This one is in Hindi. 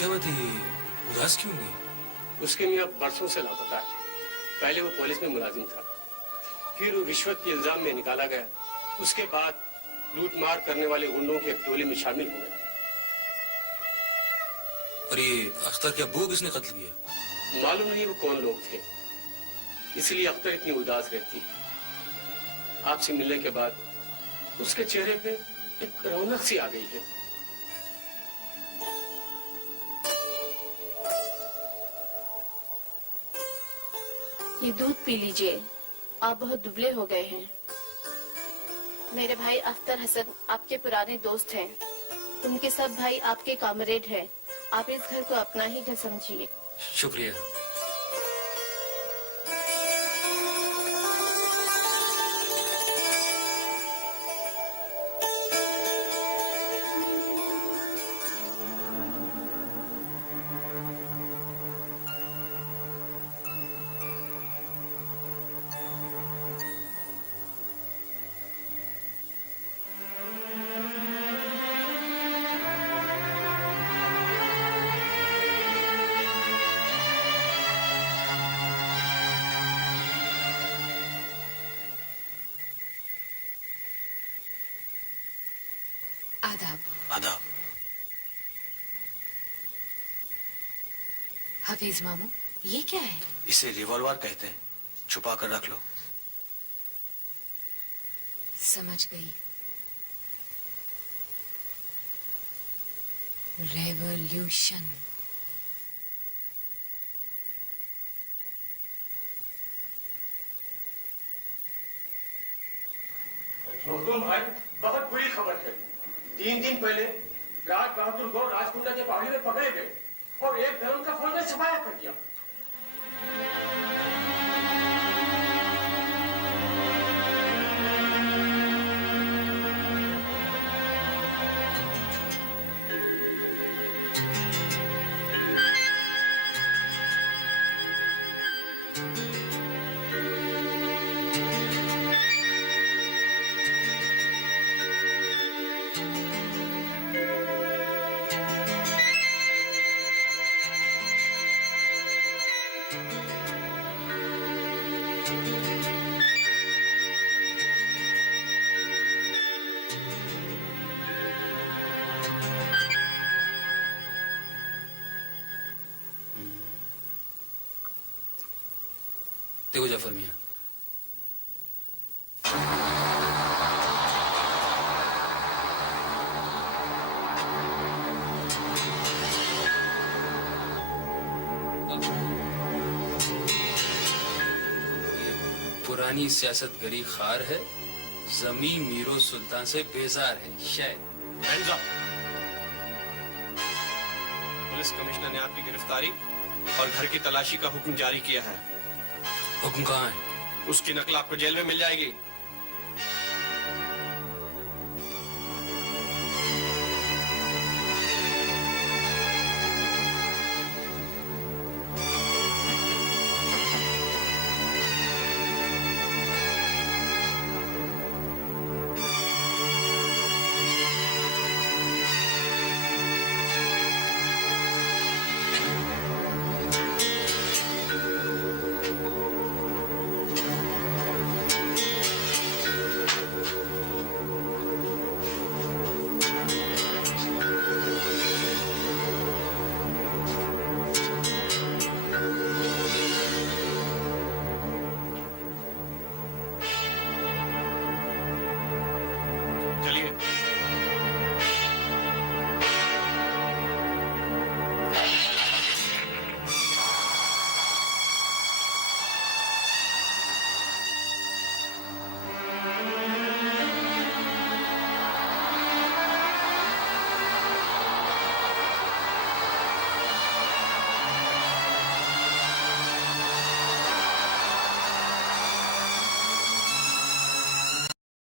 क्या बात है, उदास क्यों हुई? उसके मियाँ बरसों से लापता है। पहले वो पुलिस में मुलाजिम था, फिर वो रिश्वत के इल्जाम में निकाला गया। उसके बाद लूटमार करने वाले गुंडों की एक टोली में शामिल हो गया। और ये अख्तर के अब्बू को किसने कत्ल किया? मालूम नहीं वो कौन लोग थे, इसलिए अख्तर इतनी उदास रहती है। आपसे मिलने के बाद उसके चेहरे पे एक रौनक सी आ गई है। ये दूध पी लीजिए, आप बहुत दुबले हो गए हैं। मेरे भाई अख्तर हसन आपके पुराने दोस्त हैं। उनके सब भाई आपके कामरेड हैं। आप इस घर को अपना ही घर समझिए। शुक्रिया। आदाब। आदाब। हफीज मामू, ये क्या है? इसे रिवॉल्वर कहते हैं, छुपा कर रख लो। समझ गई। रेवोल्यूशन। मखदूम भाई, बहुत बुरी खबर है। 3 दिन पहले राज बहादुर गौर राजकुंडा के पहाड़ी में पकड़े गए और एक धर्म का फौज ने सफाया कर दिया। देखो जाफर मियाँ, पुरानी सियासत गरी खार है, जमी मीरो सुल्तान से बेजार है। शायद पुलिस कमिश्नर ने आपकी गिरफ्तारी और घर की तलाशी का हुक्म जारी किया है। हुक्म कहाँ है? उसकी नकल आपको जेल में मिल जाएगी।